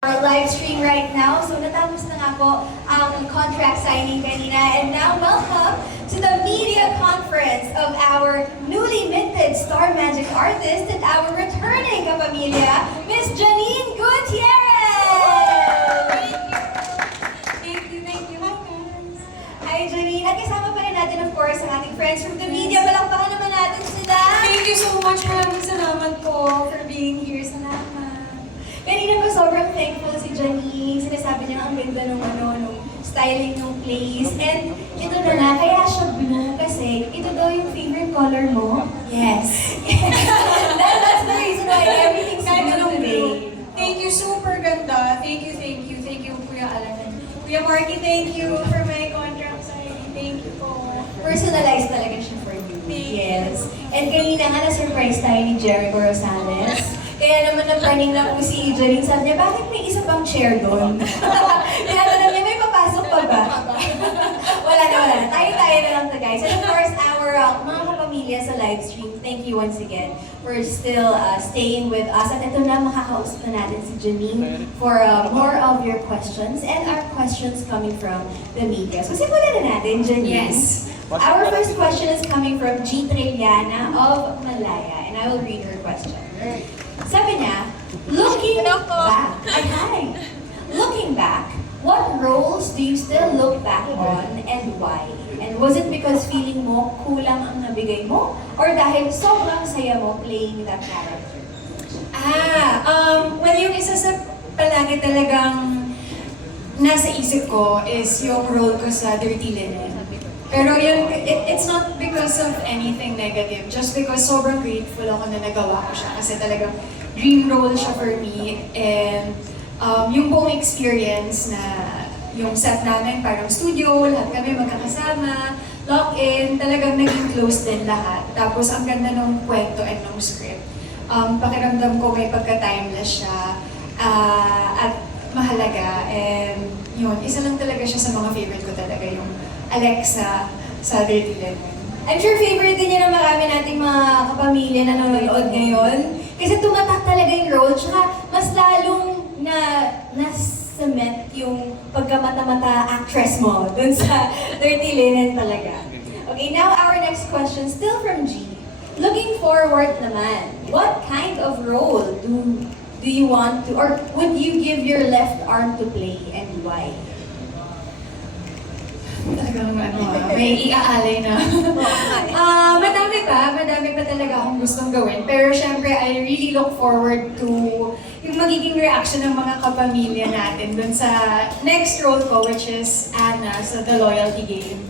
Our live stream right now. So natapos na nga po ang contract signing kanina. And now welcome to the media conference of our newly minted Star Magic artist and our returning kapamilya, Miss Janine Gutierrez! Thank you. Hi, guys. Hi Janine. At kasama pa rin natin of course ang ating friends from the media. Palakpakan naman natin sila. Thank you so much. Maraming salamat po for being here. Salamat. Kanina pa sobrang thankful si Janine. Sinasabi niya ang ganda nung styling ng place. And ito na nga, kaya siya blue kasi ito daw yung favorite color mo. Yes. That's the reason why everything's Kahit blue anong today. blue. Thank you, super ganda. Thank you, Kuya Alan. Kuya Marky, thank you for my contract signing. Thank you po. Personalized talaga siya for you. Thank Yes. And kanina nga na-surprise tayo ni Jericho Rosales. Kaya naman na-planning na po si Janine. Sabi niya, bakit may isa pang chair doon? Tinatanong niya, may papasok pa ba? Wala na. Tayo na lang to guys. And of course, our mga kapamilya sa live stream, thank you once again for still staying with us. At ito na, makakausap na natin si Janine for more of your questions and our questions coming from the media. So simulan na natin, Janine. Yes. Our first question is coming from G. Trilliana of Malaya, and I will read her question. Sabi niya, looking back, what roles do you still look back on and why? And was it because feeling mo kulang ang nabigay mo? Or dahil sobrang saya mo playing that character? Well, yung isa sa palagi talagang nasa isip ko is yung role ko sa Dirty Linen. Pero yun, it's not because of anything negative, just because sobrang grateful ako na nagawa ko siya. Kasi talagang dream role siya for me. And yung buong experience na yung set namin, parang studio, lahat kami magkakasama, lock-in, talagang naging close din lahat. Tapos ang ganda ng kwento and ng script. Pakiramdam ko may pagka-timeless siya at mahalaga. And yun, isa lang talaga siya sa mga favorite ko talaga, yung Alexa sa Dirty Lemon. I'm sure favorite din niya ng marami nating mga kapamilya na nanonood ngayon. Kasi tumatak talaga yung role, tsaka mas lalong na-cement yung pagkamata-mata actress mo dun sa Dirty Linen talaga. Okay, now our next question, still from G. Looking forward naman, what kind of role do you want to, or would you give your left arm to play and why? Talagang may iaalay na. Madami pa talaga akong gustong gawin. Pero syempre, I really look forward to yung magiging reaction ng mga kapamilya natin dun sa next role ko, which is Anna sa The Loyalty Game.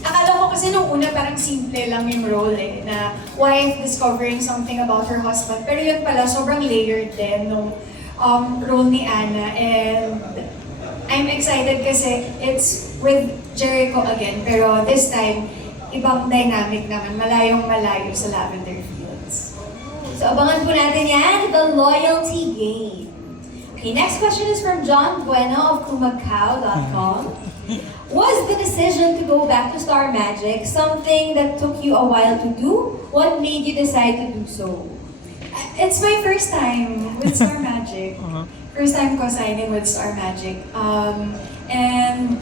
Akala ko kasi nung una parang simple lang yung role na wife discovering something about her husband. Pero yun pala, sobrang layered din nung role ni Anna. And I'm excited kasi it's with Jericho again, pero this time, ibang dynamic naman, malayong malayo sa Lavender Fields. So abangan po natin yan, The Loyalty Game. Okay, next question is from John Bueno of kumagkao.com. Was the decision to go back to Star Magic something that took you a while to do? What made you decide to do so? It's my first time with Star Magic. First time ko signing with Star Magic. And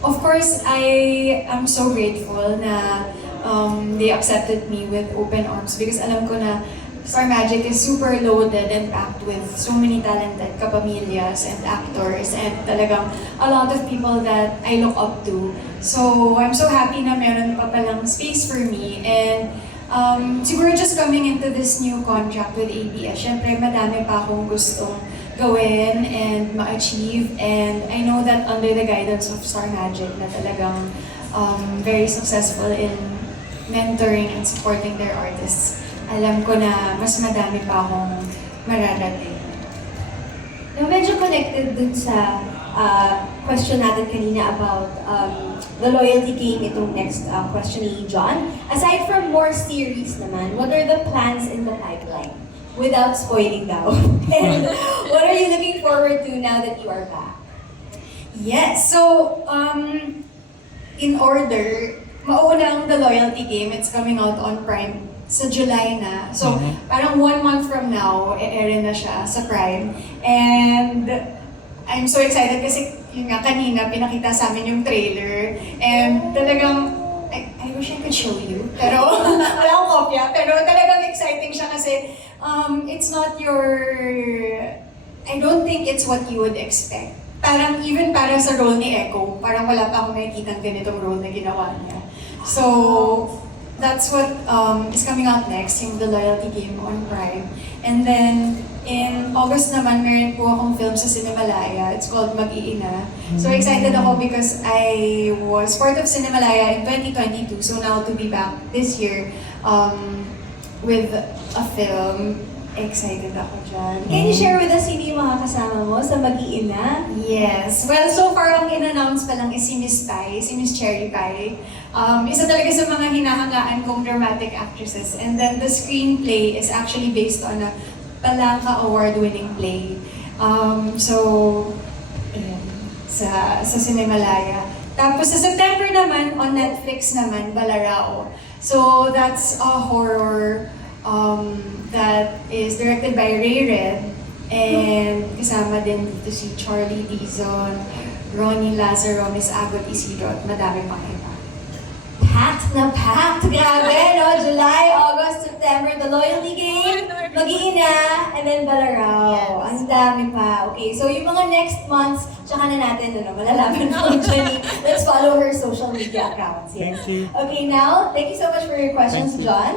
of course, I am so grateful na they accepted me with open arms because alam ko na Star Magic is super loaded and packed with so many talented kapamilyas and actors and talagang a lot of people that I look up to. So I'm so happy na meron pa palang space for me. And siguro just coming into this new contract with ABS, syempre madami pa akong gustong gawin and ma-achieve. And I know that under the guidance of Star Magic na talagang very successful in mentoring and supporting their artists, alam ko na mas madami pa akong mararating. Now, medyo connected dun sa question natin kanina about the loyalty game, itong next question ni John. Aside from more series naman, what are the plans in the pipeline? Without spoiling daw. And what are you looking forward to now that you are back? Yes, so in order, mauna ang The Loyalty Game. It's coming out on Prime sa July na. So, parang 1 month from now, e-air na siya sa Prime. And I'm so excited kasi yun nga kanina, pinakita sa amin yung trailer. And talagang, I wish I could show you. Pero, wala akong kopya. Pero talagang exciting siya kasi it's not I don't think it's what you would expect. Parang even para sa role ni Echo, parang wala pa akong nakikita ganitong role na ginawa niya. So, that's what is coming out next, yung The Loyalty Game on Prime. And then, in August naman, meron po akong film sa Cinemalaya. It's called Mag-iina. So excited ako because I was part of Cinemalaya in 2022. So now to be back this year with a film, excited ako dyan. Can you share with us sino yung mga kasama mo sa Mag-iina? Yes. Well, so far ang in-announce pa lang is si Miss Pai, si Miss Cherry Pai. Isa talaga sa mga hinahangaan kong dramatic actresses. And then the screenplay is actually based on a Palangka award-winning play. So, ayan, sa Cinemalaya. Tapos sa September naman, on Netflix naman, Balarao. So that's a horror that is directed by Ray Red. And kasama din dito si Charlie Dizon, Ronnie Lazaro, Miss Agot Isidro, at madami pang iba. Packed na packed! Grabe, no? July, August, September, The Loyalty Game, Mag-iina, and then Balarao. Yes. Ang dami pa. Okay, so yung mga next months, tsaka na natin, malalaman mo, Jenny. Let's follow her social media accounts. Yes. Thank you. Okay, now, thank you so much for your questions, Thank you. John.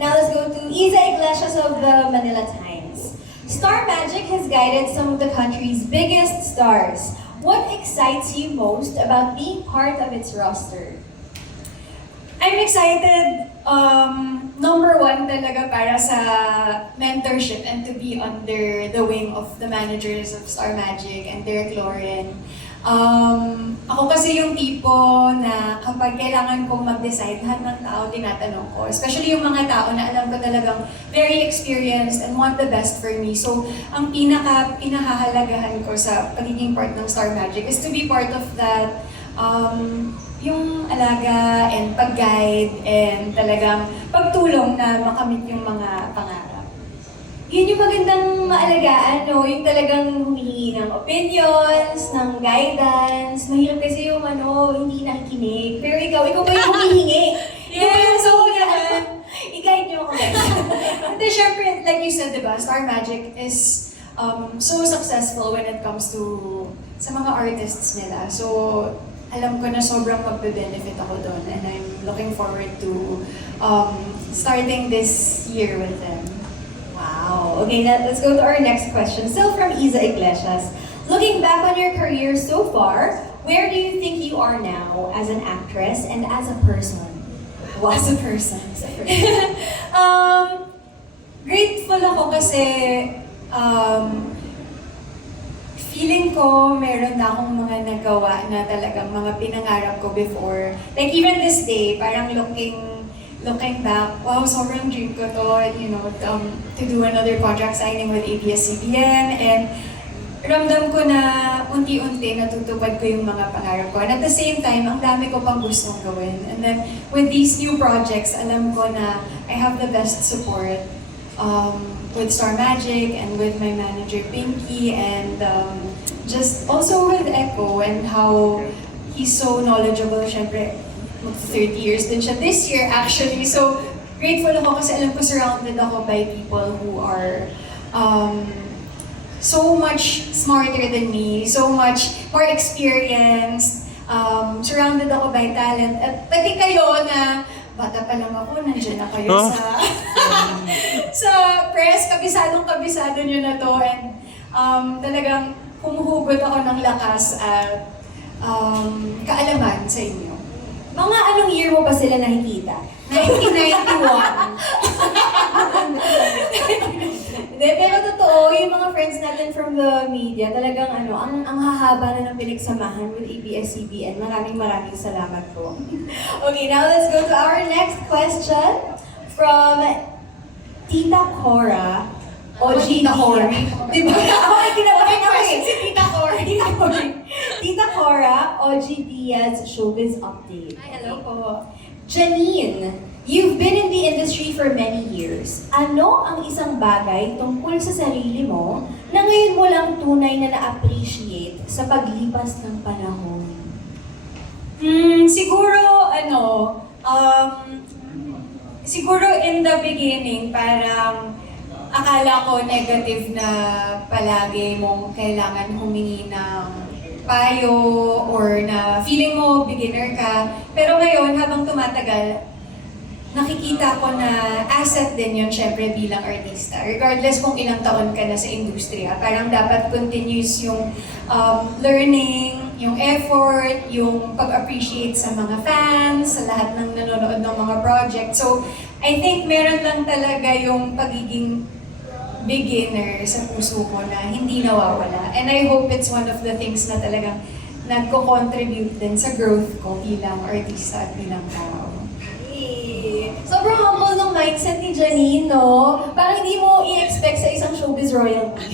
Now let's go to Isa Iglesias of the Manila Times. Star Magic has guided some of the country's biggest stars. What excites you most about being part of its roster? I'm excited, number one talaga para sa mentorship and to be under the wing of the managers of Star Magic and Derek Lauren. Ako kasi yung tipo na kapag kailangan kong mag-decide, lahat ng tao tinatanong ko. Especially yung mga tao na alam ko talagang very experienced and want the best for me. So, ang pinahahalagahan ko sa pagiging part ng Star Magic is to be part of that yung alaga and pag-guide and talagang pagtulong na makamit yung mga pangarap. Yun yung magandang maalagaan, no? Yung talagang humihingi ng opinions, ng guidance. Mahirap kasi yung hindi nakikinig. Pero ikaw ba yung humihingi? Yes, so yan. I-guide niyo ako. Hindi, syempre, like you said, diba, Star Magic is so successful when it comes to sa mga artists nila. So, alam ko na sobrang magbe-benefit ako doon and I'm looking forward to starting this year with them. Wow. Okay, now let's go to our next question. Still from Isa Iglesias. Looking back on your career so far, where do you think you are now as an actress and as a person? Wow. As a person. As a person. Grateful ako kasi feeling ko meron na akong mga nagawa na talagang mga pinangarap ko before. Like even this day, parang looking back, wow, sobrang dream ko to, to do another contract signing with ABS-CBN, and ramdam ko na unti-unti natutupad ko yung mga pangarap ko. And at the same time, ang dami ko pang gustong gawin. And then with these new projects, alam ko na I have the best support with Star Magic and with my manager Pinky, and just also with Echo and how he's so knowledgeable. Syempre, 30 years din siya this year actually. So grateful ako kasi alam ko surrounded ako by people who are so much smarter than me, so much more experienced, surrounded ako by talent. At pati kayo na bata pa lang ako, nandiyan na kayo sa press, kabisado nyo na to, and talagang humuhugot ako ng lakas at kaalaman sa inyo. Mga anong year mo pa sila nakikita? 1991. Hindi, pero totoo, yung mga friends natin from the media, talagang ang hahaba na ng pinagsamahan with ABS-CBN. Maraming salamat po. Okay, now let's go to our next question from Tita Cora. Tita Cora. Diba? Ako ay kinabahan ako eh. Si Tita Cora. Tita Cora, OG Diaz Showbiz Update. Hi, hello po. Janine, You've been in the industry for many years. Ano ang isang bagay tungkol sa sarili mo na ngayon mo lang tunay na na-appreciate sa paglipas ng panahon? Siguro, siguro in the beginning, parang akala ko negative na palagi mong kailangan humingi ng payo or na feeling mo beginner ka. Pero ngayon, habang tumatagal, nakikita ko na asset din yun syempre bilang artista. Regardless kung ilang taon ka na sa industriya, parang dapat continuous yung learning, yung effort, yung pag-appreciate sa mga fans, sa lahat ng nanonood ng mga project. So, I think meron lang talaga yung pagiging beginner sa puso ko na hindi nawawala. And I hope it's one of the things na talagang nagko-contribute din sa growth ko bilang artista at bilang tao. Sobrang humble ng mindset ni Janine, no? Parang hindi mo i-expect sa isang showbiz royalty.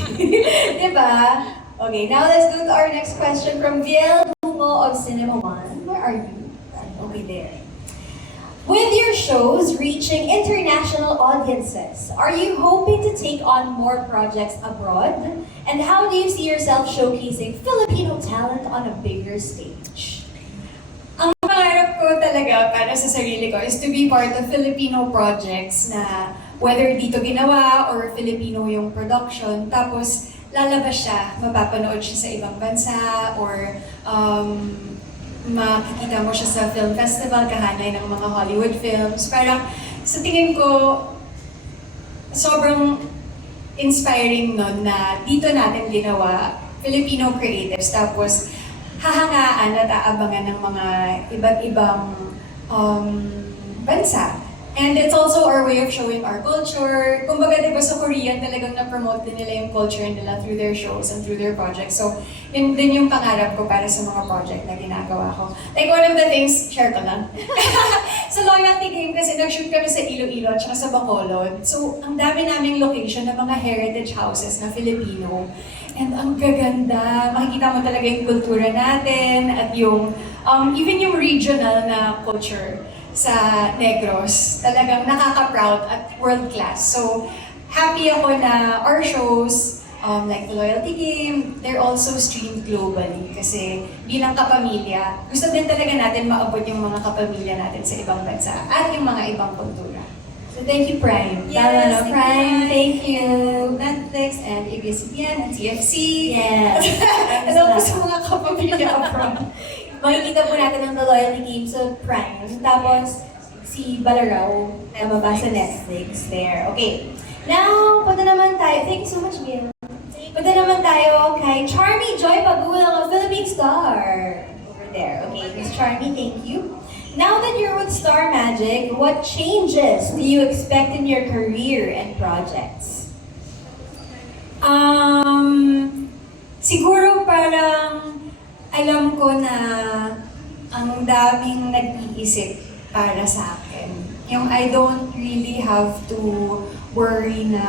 Diba? Okay, now let's go to our next question from Viel Dungo of Cinema One. Where are you? Okay, there. With your shows reaching international audiences, are you hoping to take on more projects abroad? And how do you see yourself showcasing Filipino talent on a bigger stage? Ang pangarap ko talaga para sa sarili ko is to be part of Filipino projects na whether dito ginawa or Filipino yung production, tapos lalabas siya, mapapanood siya sa ibang bansa or makikita mo siya sa film festival, kahanay ng mga Hollywood films. Parang sa tingin ko, sobrang inspiring nun na dito natin ginawa, Filipino creatives, tapos hahangaan at aabangan ng mga iba't ibang bansa. And it's also our way of showing our culture. Kumbaga, di ba sa Korean, talagang na-promote din nila yung culture nila through their shows and through their projects. So, yun din yung pangarap ko para sa mga project na ginagawa ko. Like, one of the things, share ko lang. Sa Loyalty Game kasi, nag-shoot kami sa Iloilo at saka sa Bacolod. So, ang dami naming location ng mga heritage houses na Filipino. And ang gaganda, makikita mo talaga yung kultura natin at yung, even yung regional na culture sa Negros, talagang nakaka-proud at world-class. So, happy ako na our shows, like the Loyalty Game, they're also streamed globally. Kasi bilang kapamilya, gusto din talaga natin maabot yung mga kapamilya natin sa ibang bansa at yung mga ibang kultura. So thank you, Prime. Yes, Tama, no? thank you, Prime, Prime. thank you. Netflix and ABS-CBN and TFC. Yes. Alam ko sa mga kapamilya abroad. Makikita po natin ang The Loyalty Game sa Prime. Tapos, si Balaraw, nababa sa Netflix there. Okay. Now, punta naman tayo. Thank you so much, Gil. Punta naman tayo kay Charmy Joy Pagulang, a Philippine star. Over there. Okay, Miss Charmy, thank you. Now that you're with Star Magic, what changes do you expect in your career and projects? Siguro parang alam ko na ang daming nag-iisip para sa akin. Yung I don't really have to worry na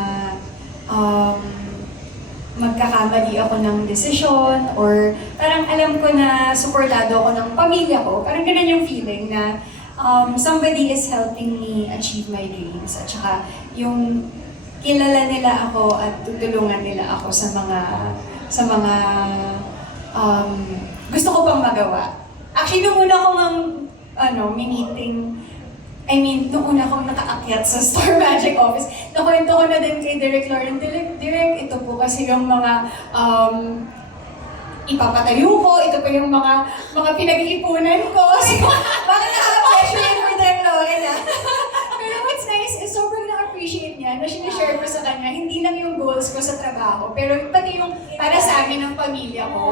magkakamali ako ng desisyon or parang alam ko na suportado ako ng pamilya ko. Parang ganun yung feeling na somebody is helping me achieve my dreams. At saka yung kilala nila ako at tutulungan nila ako sa mga gusto ko pang magawa. Actually, nung una akong nung una akong nakaakyat sa Star Magic office, nakwento ko na din kay Direk Lauren. Direk, ito po kasi yung mga ipapatayo ko, ito po yung mga pinag-iipunan ko. So, Bakit nakaka-pressure yun for Direk Lauren, ah? pero what's nice is sobrang na-appreciate niya na sinishare ko sa kanya, hindi lang yung goals ko sa trabaho, pero pati yung para sa amin ng pamilya ko.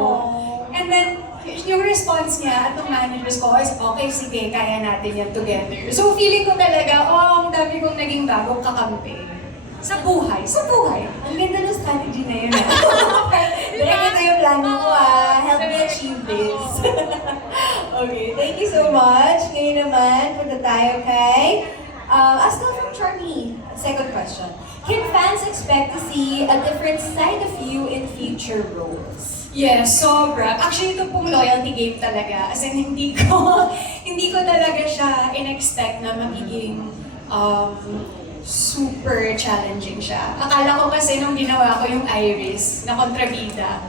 And then, yung response niya at ng managers ko is, okay, sige, kaya natin yan together. So feeling ko talaga, ang dami kong naging bagong kakampi. Sa buhay. Ang ganda ng strategy na yun, ah. Direk, ito yung plano ko, ah. Help me achieve this. Okay, thank you so much. Ngayon naman, punta tayo kay, still from Charmy. Second question. Can fans expect to see a different side of you in future roles? Yes, sobra. Actually, ito pong loyalty game talaga. As in, hindi ko, hindi ko talaga siya in-expect na magiging super challenging siya. Akala ko kasi nung ginawa ko yung Iris na kontrabida,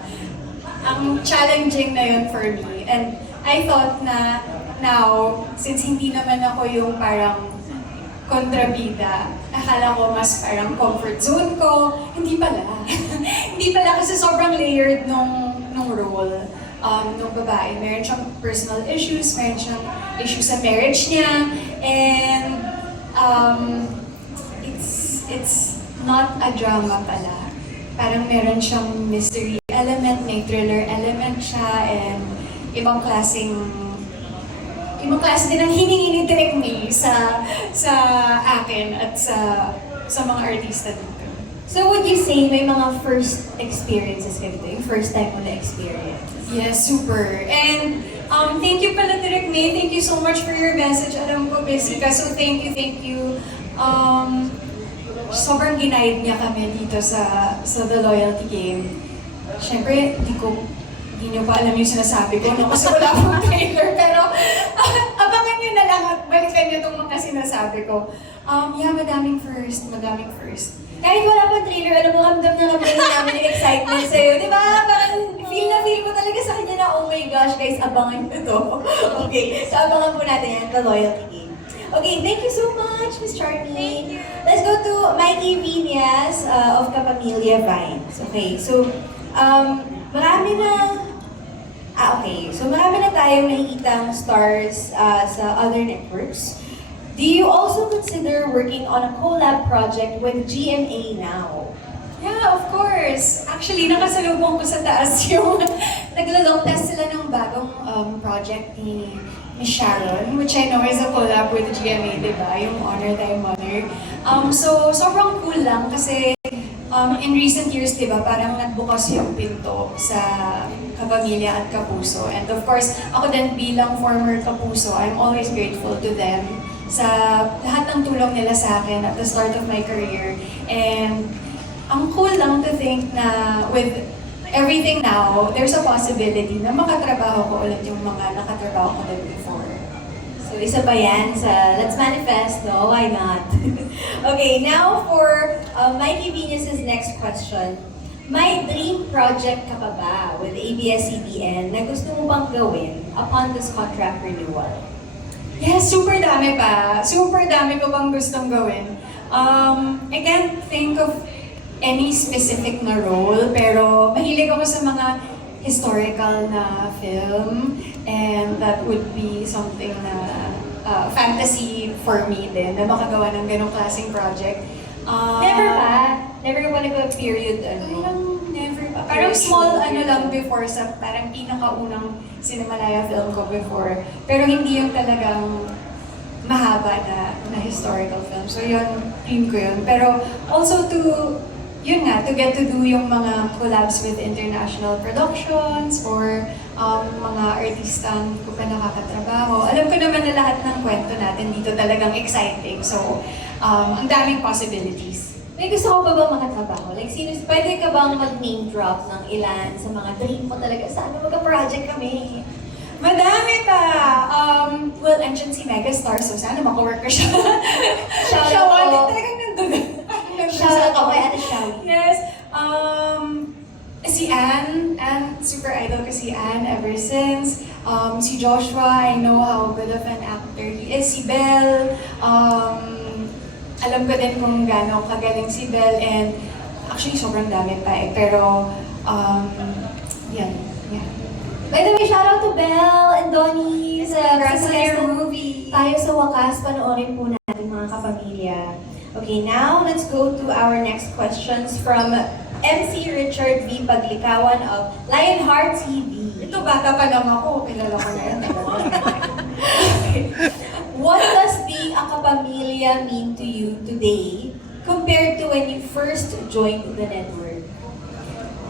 ang challenging na yun for me. And I thought na now, since hindi naman ako yung parang kontrabida, akala ko mas parang comfort zone ko. Hindi pala. Hindi pala kasi sobrang layered nung role. Nung babae, meron siyang personal issues, meron siyang issues sa marriage niya, and it's not a drama pala. Parang meron siyang mystery element, may thriller element siya, and ibang klase din ang hiningi ni Direk May sa akin at sa mga artista dito. So would you say may mga first experiences ka dito? Yung first time mo na experience? Yes, super. And thank you pala Direk May. Thank you so much for your message. Alam ko busy ka, so thank you. Sobrang ginayad niya kami dito sa The Loyalty Game. Siyempre, hindi niyo pa alam yung sinasabi ko, no? Kasi wala akong trailer, pero abangan niyo na lang at balikan niyo itong mga sinasabi ko. Madaming first. Kahit wala pang trailer, alam mo, ramdam na ramdam namin yung excitement sa'yo. Di ba? Parang feel ko talaga sa kanya na, oh my gosh, guys, abangan nyo to. Okay, so abangan po natin yan, The Loyalty Game. Okay, thank you so much, Ms. Charmy. Thank you. Let's go to Mikey Viñas of Kapamilya Vines. Okay, so, marami na tayong nakikitang stars sa other networks. Do you also consider working on a collab project with GMA now? Yeah, of course. Actually, nakasalubong ko sa taas yung naglo-long test sila ng bagong project ni Sharon, which I know is a collab with GMA, di ba? Yung Honor Thy Mother. So, sobrang cool lang kasi in recent years, di ba, parang nagbukas yung pinto sa Kapamilya at Kapuso. And of course, ako din bilang former Kapuso, I'm always grateful to them sa lahat ng tulong nila sa akin at the start of my career. And ang cool lang to think na with everything now, there's a possibility na makatrabaho ko ulit yung mga nakatrabaho ko din before. So isa pa yan sa Let's Manifest, no? Why not? Okay, now for Mikey Venus's next question. May dream project ka pa ba with ABS-CBN na gusto mo bang gawin upon this contract renewal? Yes, super dami pa. Super dami ko bang gustong gawin. I can't think of any specific na role, pero mahilig ako sa mga historical na film, and that would be something na fantasy for me din, na makagawa ng ganong klaseng project. Never pa? Never ka pa nag-period Parang never pa. Parang small lang before sa parang pinakaunang Cinemalaya film ko before. Pero hindi yung talagang mahaba na historical film. So yun, dream ko yun. Pero also to get to do yung mga collabs with international productions or mga artistang ko pa nakakatrabaho. Alam ko naman na lahat ng kwento natin dito talagang exciting. So, ang daming possibilities. May gusto ko pa bang makatrabaho? Like, pwede ka bang mag-name drop ng ilan sa mga dream mo talaga? Sana magka-project kami? Madami pa! Well, andyan si Megastar, so sana makawork ko siya. Shout Siya out wallet ko. talagang nandun. Shout out ko kay Ate Shawi. Yes. Si Anne, super idol ko si Anne ever since. Si Joshua, I know how good of an actor he is. Si Belle, alam ko din kung gaano kagaling si Belle, and actually sobrang dami pa eh. Pero, yan. By the way, shout out to Belle and Donnie sa Congrats on your ng movie. Tayo sa wakas, panoorin po natin mga kapamilya. Okay, now let's go to our next questions from MC Richard V. Paglikawan of Lionheart TV. Ito, bata pa lang ako. Kilala ko na yan. What does being a kapamilya mean to you today compared to when you first joined the network?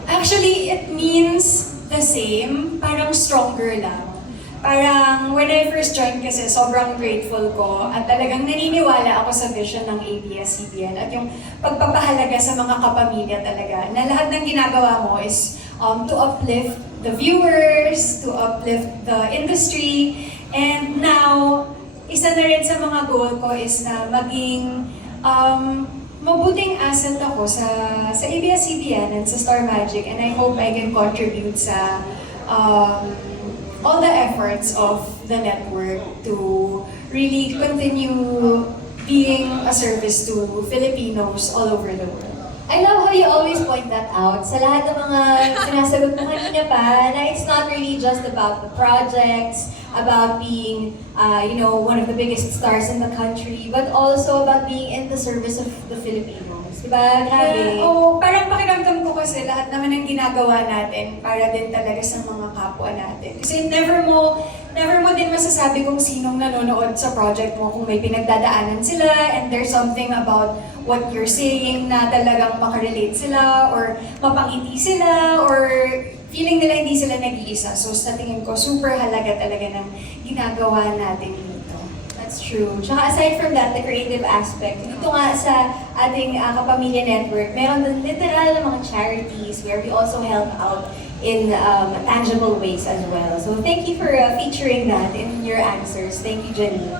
Actually, it means the same, parang stronger lang. parang when I first joined kasi, sobrang grateful ko at talagang naniniwala ako sa vision ng ABS-CBN at yung pagpapahalaga sa mga kapamilya talaga, na lahat ng ginagawa mo is to uplift the viewers, to uplift the industry, and now, isa na rin sa mga goal ko is na maging mabuting asset ako sa ABS-CBN and sa Star Magic, and I hope I can contribute sa all the efforts of the network to really continue being a service to Filipinos all over the world. I love how you always point that out sa lahat ng mga sinasagot mo kanina pa, na it's not really just about the projects, about being, one of the biggest stars in the country, but also about being in the service of the Filipinos. Diba? Grabe. Parang pakiramdam ko kasi lahat naman ng ginagawa natin para din talaga sa mga kapwa natin. Kasi never mo din masasabi kung sinong nanonood sa project mo kung may pinagdadaanan sila and there's something about what you're saying na talagang makarelate sila or mapangiti sila or feeling nila hindi sila nag-iisa. So sa tingin ko, super halaga talaga ng ginagawa natin dito. That's true. Tsaka aside from that, the creative aspect, dito nga sa ating Kapamilya Network, meron din literal na mga charities where we also help out in tangible ways as well. So thank you for featuring that in your answers. Thank you, Janine.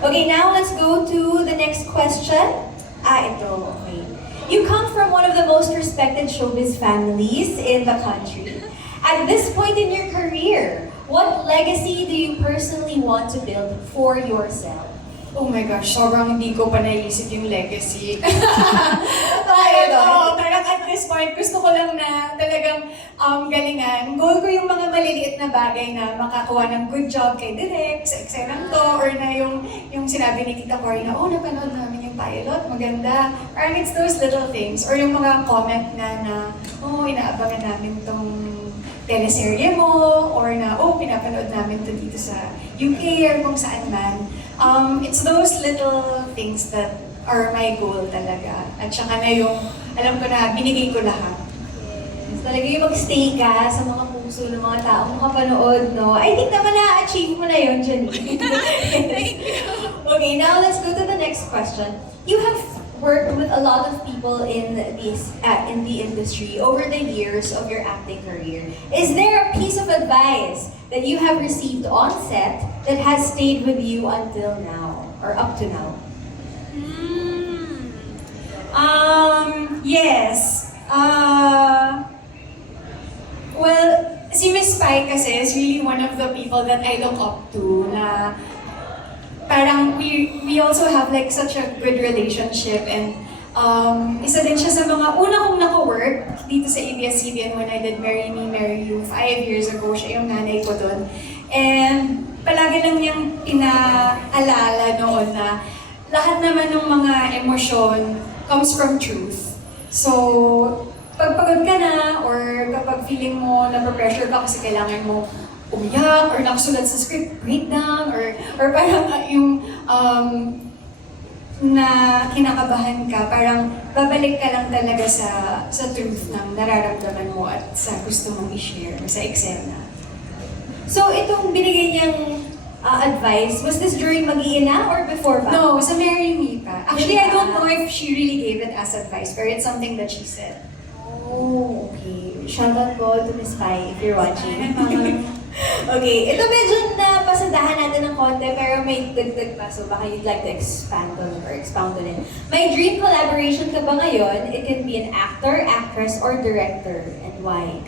Okay, now let's go to the next question. Ito. Okay. You come from one of the most respected showbiz families in the country. At this point in your career, what legacy do you personally want to build for yourself? Oh my gosh, sobrang hindi ko pa naisip yung legacy. Parang at this point, gusto ko lang na talagang galingan. Goal ko yung mga maliliit na bagay na makakuha ng good job kay Direk, sa eksena to, or na yung sinabi ni Tita Cory na, napanood namin yung pilot, maganda. Parang it's those little things. Or yung mga comment na inaabangan namin tong teleserye mo, or na, pinapanood namin to dito sa UK or kung saan man. It's those little things that are my goal talaga. At saka na yung, alam ko na, binigay ko lahat. Yes, talaga yung mag-stay ka sa mga puso ng mga taong makapanood, no? I think naman na-achieve mo na yun, Janine. Thank you. Okay, now let's go to the next question. You have worked with a lot of people in the industry over the years of your acting career. Is there a piece of advice that you have received on set that has stayed with you until now or up to now? Yes. Well, si Miss Pai kasi is really one of the people that I look up to na parang we also have like such a good relationship and isa din siya sa mga una kong naka-work dito sa ABS-CBN when I did Marry Me, Marry You 5 years ago. Siya yung nanay ko doon. And palagi lang niyang pinaalala noon na lahat naman ng mga emosyon comes from truth. So, pag pagod ka na or kapag feeling mo na-pressure ka kasi kailangan mo umiyak or nakasulat sa script, breakdown, or parang yung na kinakabahan ka, parang babalik ka lang talaga sa truth ng nararamdaman mo at sa gusto mong i-share sa eksena. So, itong binigay niyang advice, was this during Mag-iina or before pa? No, sa Marry Me pa. Actually, I don't know if she really gave it as advice, but it's something that she said. Oh, okay. Shout out po to Miss Pai if you're watching. Okay, ito medyo na pasadahan natin ng konti pero may dagdag pa, so baka you'd like to expand on or expound on it. May dream collaboration ka ba ngayon? It can be an actor, actress, or director, and why?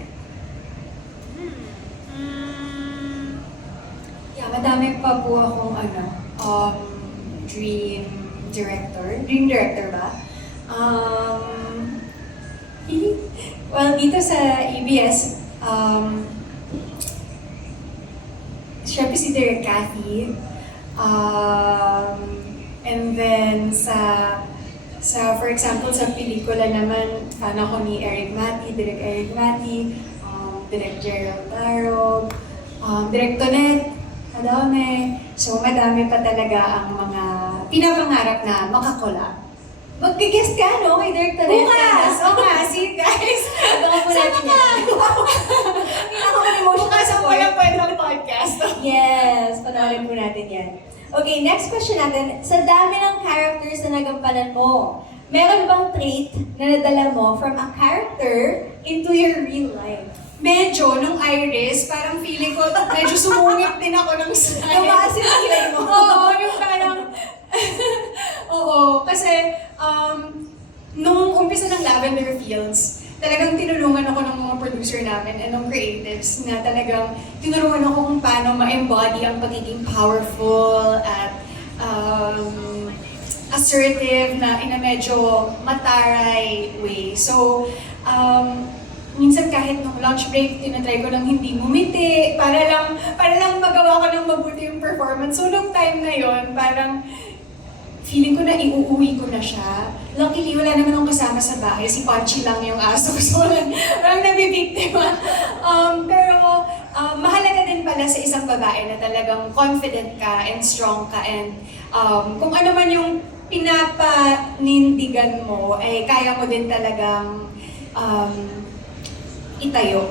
Yeah, madami pa po akong dream director ba? Well, dito sa ABS, syempre si Direk Cathy. And then for example, sa pelikula naman, fan ako ni Direk Eric Mati, Direk Gerald Darrow, Direk Tonet, madami. So madami pa talaga ang mga pinapangarap na makakolab. Mag-guest ka, no? Kay Direk Tonet. See guys! Abangan po natin yan. Bukas ang walang kwentang podcast. Yes. po natin yan. Okay, next question natin. Sa dami ng characters na nagampanan mo, meron bang trait na nadala mo from a character into your real life? Medyo, nung Iris, parang feeling ko, medyo sumungit din ako ng style. Tumaas yung kilay mo. Oo, yung parang, oo, kasi, nung umpisa ng Lavender Fields, talagang tinulungan ako ng mga producer namin and ng creatives na talagang tinulungan ako kung paano ma-embody ang pagiging powerful at assertive na in a medyo mataray way. So, minsan kahit nung lunch break, tinatry ko lang hindi ngumiti para lang magawa ko ng mabuti yung performance. So, nung time na yon parang feeling ko na iuuwi ko na siya. Luckily, wala naman akong kasama sa bahay. Si Panchi lang yung aso. So, walang nabibiktima. Pero, mahalaga din pala sa isang babae na talagang confident ka and strong ka and kung ano man yung pinapanindigan mo, ay kaya mo din talagang itayo.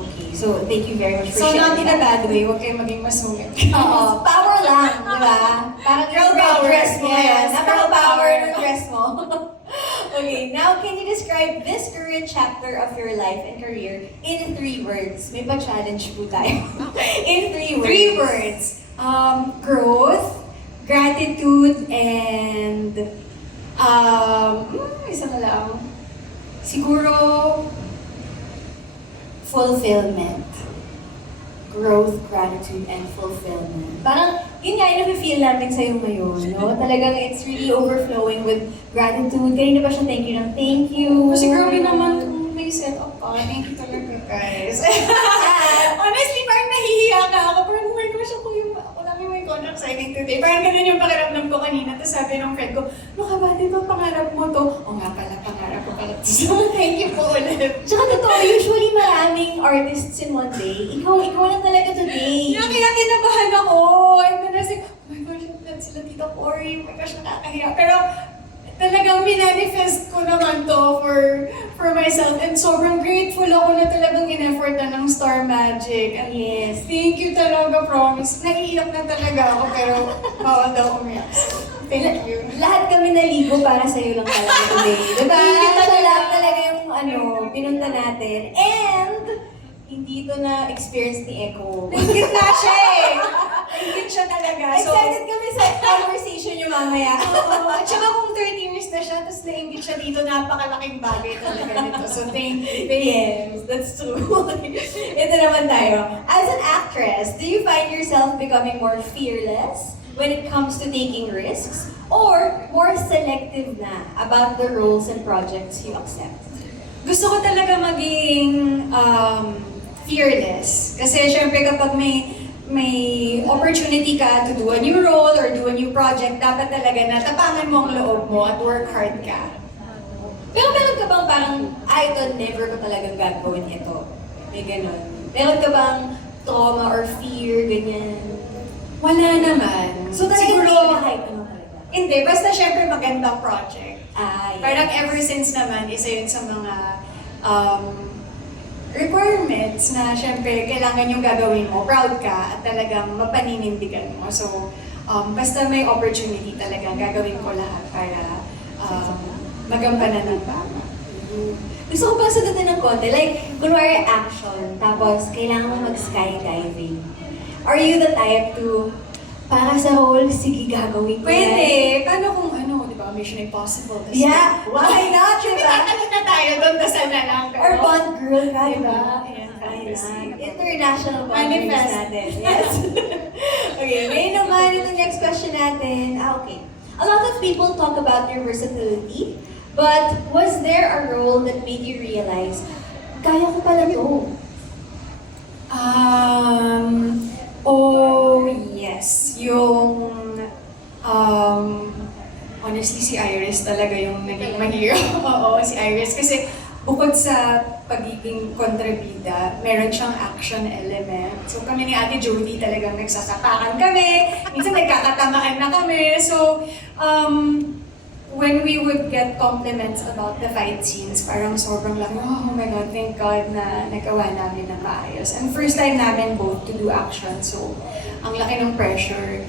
Okay, so thank you very much for So, not sharing in a that. bad way. Huwag kayong maging masungit. Oo, power lang, di ba? Parang Girl yung power, dress mo yes. ngayon. Napaka Girl power power. ng dress mo. Okay, now can you describe this current chapter of your life and career in 3 words? May pa-challenge po tayo. In 3 words. 3 words. Growth, gratitude, and isa na lang. Siguro, Fulfillment. Growth, gratitude, and fulfillment. Parang, yun nga yung nafe-feel natin sa'yo ngayon, no? Talagang it's really overflowing with gratitude. Kanina pa siya thank you. kasi grabe naman kung may set up pa. Thank you talaga, guys. Honestly, parang nahihiya ka ako. Parang, oh my gosh, ako lang yung may contract signing today. Parang ganun yung pakiramdam ko kanina. Tapos sabi ng friend ko, no ka ba, di ba pangarap mo to? O nga pala, pangarap ko pala. So, thank you po ulit. Tsaka totoo, usually maraming artists in one day. Ikaw lang talaga today. Kaya kinabahan ako. And then I was like, oh my gosh, that's sila Tita Cory. Oh my gosh, nakakahiya. Pero talagang minanifest ko naman to for myself. And sobrang grateful ako na talagang in-effort na ng Star Magic. And Yes. thank you talaga, promise. Naiiyak na talaga ako, pero bawal daw umiyak. Thank you. Lahat kami naligo para sa'yo lang talaga today. Diba? Thank you Siya talaga. lang talaga yung pinunta natin. And, hindi ito na experience ni Echo. Naingit na siya eh. Naingit siya talaga. So, Excited kami sa conversation niyo mamaya. oo. At saka kung 30 years na siya, tapos naingit siya dito, napakalaking bagay talaga nito. So, thank you. Yes, that's true. Ito naman tayo. As an actress, do you find yourself becoming more fearless when it comes to taking risks? Or more selective na about the roles and projects you accept? Gusto ko talaga maging fearless. Kasi syempre kapag may opportunity ka to do a new role or do a new project, dapat talaga na tapangan mo ang loob mo at work hard ka. Pero meron ka bang parang, ito, never ko talagang gagawin ito. May ganun. Meron ka bang trauma or fear, ganyan? Wala naman. So talagang siguro, hindi ka kahit ano talaga? hindi. Basta syempre magandang project. Yes. Parang ever since naman, isa yun sa mga requirements na syempre kailangan yung gagawin mo, proud ka at talagang mapaninindigan mo. So, basta may opportunity talaga, gagawin ko lahat para magampanan ng tama. Gusto ko pang sagutin ng konti. Like, kunwari action, tapos kailangan mo mag-skydiving. Are you the type to, para sa role, sige gagawin ko yan? Pwede! Paano kung di ba, Mission Impossible? Tas- Yeah, why not, Siyempre, diba? ano na tayo doon, dasal na lang. Or Bond girl ka, Diba? diba? Ayan, Why fantasy. not? International Bond girls Manifest. natin. Yes. Okay, ngayon naman, itong next question natin. Okay. A lot of people talk about your versatility, but was there a role that made you realize, kaya ko pala to? Oh, yes. Yung, honestly, si Iris talaga yung naging mahirap. Oo, si Iris. Kasi bukod sa pagiging kontrabida, meron siyang action element. So kami ni Ate Jody talagang nagsasapakan kami. Minsan nagkakatamaan na kami. So, when we would get compliments about the fight scenes, parang sobrang laki, oh my God, thank God na nagawa namin na maayos. And first time namin both to do action, so ang laki ng pressure.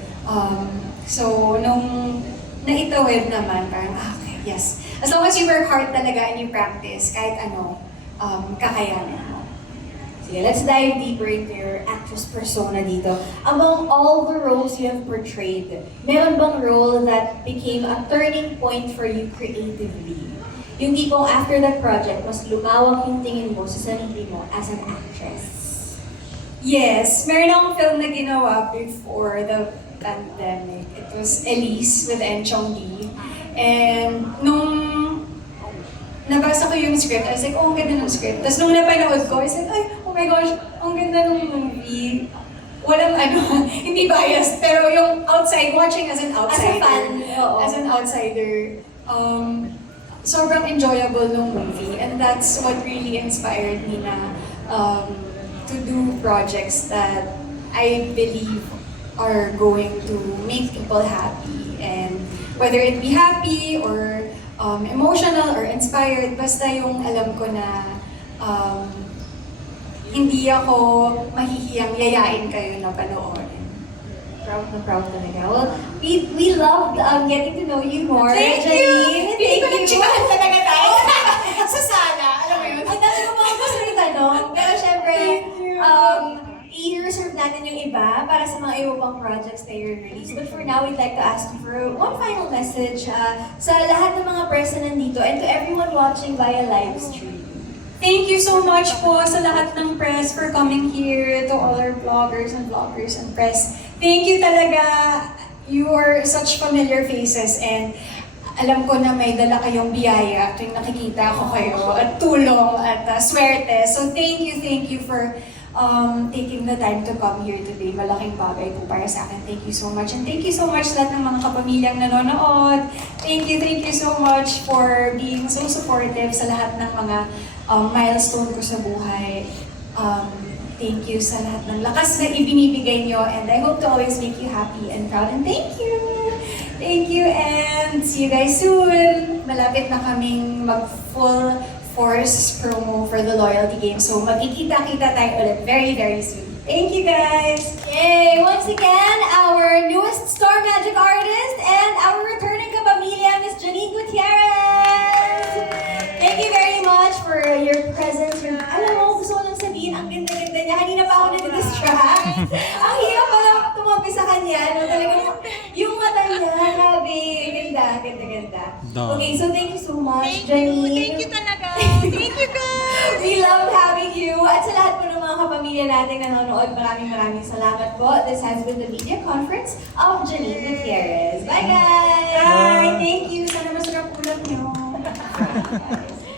So nung naitawid naman, parang, okay, yes. As long as you work hard talaga and you practice, kahit ano, kakayanin mo. Sige, let's dive deeper into your actress persona dito. Among all the roles you have portrayed, meron bang role that became a turning point for you creatively? Yung tipong after that project, mas lumawak yung tingin mo sa sarili mo as an actress. Yes, meron akong film na ginawa before the pandemic. It was Elise with Enchong Lee. And nung nabasa ko yung script, I was like, oh, ang ganda ng script. Tapos nung napanood ko, I said, ay, oh my gosh, ang ganda ng movie. Walang ano, hindi biased, pero yung outside, watching as an outsider. As a fan, oo. As an outsider, sobrang enjoyable ng movie. And that's what really inspired me na to do projects that I believe are going to make people happy. And whether it be happy or emotional or inspired, basta yung alam ko na hindi ako mahihiyang yayain kayo na panoorin. Proud na proud talaga. Well, we loved getting to know you more. Thank you! Janine. Hindi ko Thank you. nagchikahan talaga tayo. Sa sala, alam mo yun? Ang dami ko mga gusto rin tanong. Pero syempre, Thank you. i-reserve natin yung iba para sa mga iba pang projects na i-release. But for now, we'd like to ask you for one final message sa lahat ng mga press na nandito and to everyone watching via live stream. Thank you so much po sa lahat ng press for coming here, to all our vloggers and press. Thank you talaga. You are such familiar faces and alam ko na may dala kayong biyaya tuwing nakikita ko kayo at tulong at swerte. So thank you for taking the time to come here today. Malaking bagay po para sa akin. Thank you so much. And thank you so much lahat ng mga kapamilyang nanonood. Thank you so much for being so supportive sa lahat ng mga milestone ko sa buhay. Thank you sa lahat ng lakas na ibinibigay nyo and I hope to always make you happy and proud. And thank you! Thank you and see you guys soon! Malapit na kaming mag-full force promo for the loyalty game. So magkikita-kita tayo ulit very soon. Thank you guys! Yay! Once again, our newest Star Magic artist and our returning kapamilya, Miss Janine Gutierrez! Thank you very much for your presence. Alam mo, gusto ko lang sabihin, ang ganda-ganda niya. Kanina pa ako nag-distract. Ang hirap pa lang tumabi sa kanya. No? Talagang yung mata niya, grabe. Ganda. Okay, so thank you so much, Janine. Thank you talaga. Thank you guys. We love having you. At sa lahat po ng mga kapamilya natin na nanonood, maraming salamat po. This has been the media conference of Janine Gutierrez. Bye guys! Bye! Thank you! Sana masarap ulam nyo.